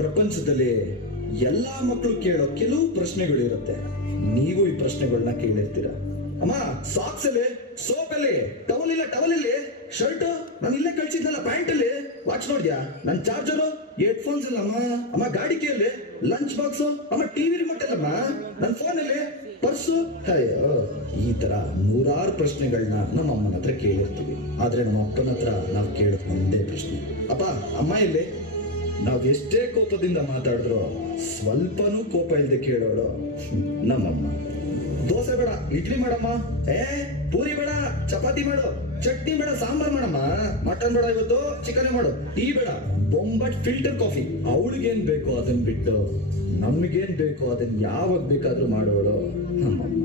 ಪ್ರಪಂಚದಲ್ಲಿ ಎಲ್ಲಾ ಮಕ್ಕಳು ಕೇಳೋ ಕೆಲವು ಪ್ರಶ್ನೆಗಳು ಇರುತ್ತೆ. ನೀವು ಈ ಪ್ರಶ್ನೆಗಳನ್ನ ಕೇಳಿರ್ತೀರ. ಅಮ್ಮ ಸಾಕ್ಸ್ ಅಲ್ಲಿ, ಸೋಪ್ ಅಲ್ಲಿ, ಟವಲ್ ಇಲ್ಲ, ಟವಲ್ ಇಲ್ಲಿ, ಶರ್ಟ್ ನಾನು ಇಲ್ಲೇ ಕಳ್ಸಿದ್ನಲ್ಲ, ಪ್ಯಾಂಟ್ ಅಲ್ಲಿ, ವಾಚ್ ನೋಡ್ದ್ಯಾ, ನನ್ ಚಾರ್ಜರು, ಹೆಡ್ ಫೋನ್ಸ್ ಇಲ್ಲಮ್ಮ, ಅಮ್ಮ ಗಾಡಿ ಕೇಳಿ, ಲಂಚ್ ಬಾಕ್ಸ್, ಅಮ್ಮ ಟಿವಿ ರಿಮೋಟ್ ಅಲ್ಲಮ್ಮ, ನನ್ನ ಫೋನ್ ಅಲ್ಲಿ, ಪರ್ಸು. ಅಯ್ಯೋ, ಈ ತರ ನೂರಾರು ಪ್ರಶ್ನೆಗಳನ್ನ ನಮ್ಮ ಅಮ್ಮನ ಹತ್ರ ಕೇಳಿರ್ತೀವಿ. ಆದ್ರೆ ನಮ್ಮ ಅಪ್ಪನ ಹತ್ರ ನಾವು ಕೇಳೋದು ಒಂದೇ ಪ್ರಶ್ನೆ, ಅಪ್ಪ ಅಮ್ಮ ಇಲ್ಲಿ. ನಾವ್ ಎಷ್ಟೇ ಕೋಪದಿಂದ ಮಾತಾಡಿದ್ರು ಸ್ವಲ್ಪನೂ ಕೋಪ ಇಲ್ಲದೆ ಕೇಳೋಳು ನಮ್ಮಮ್ಮ. ದೋಸೆ ಬೇಡ, ಇಡ್ಲಿ ಮಾಡಮ್ಮ, ಪೂರಿ ಬೇಡ, ಚಪಾತಿ ಮಾಡು, ಚಟ್ನಿ ಬೇಡ, ಸಾಂಬಾರ್ ಮಾಡಮ್ಮ, ಮಟನ್ ಬೇಡ, ಇವತ್ತು ಚಿಕನ್ ಮಾಡು, ಟೀ ಬೇಡ, ಬೊಂಬಟ್ ಫಿಲ್ಟರ್ ಕಾಫಿ. ಅವಳಿಗೇನ್ ಬೇಕೋ ಅದನ್ನ ಬಿಟ್ಟು ನಮಗೇನ್ ಬೇಕೋ ಅದನ್ನ ಯಾವಾಗ ಬೇಕಾದ್ರೂ ಮಾಡೋಳು ನಮ್ಮಮ್ಮ.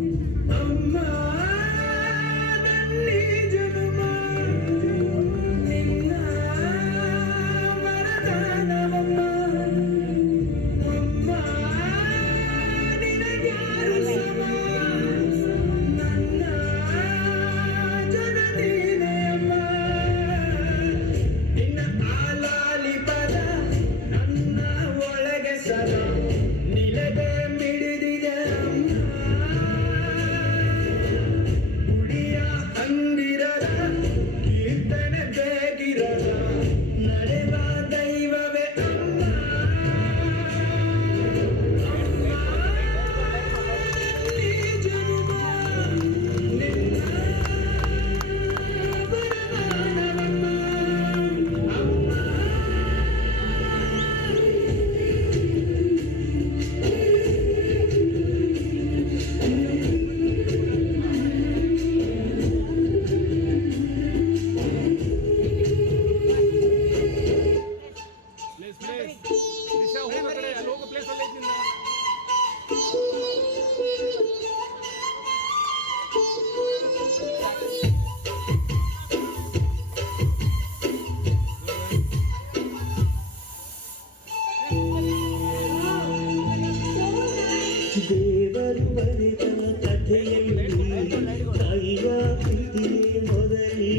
ದೇವರು ಬರೆದ ಕಥೆಯಲ್ಲಿ ತಾಯಿಯ ಪ್ರೀತಿಯೇ ಮೊದಲಿ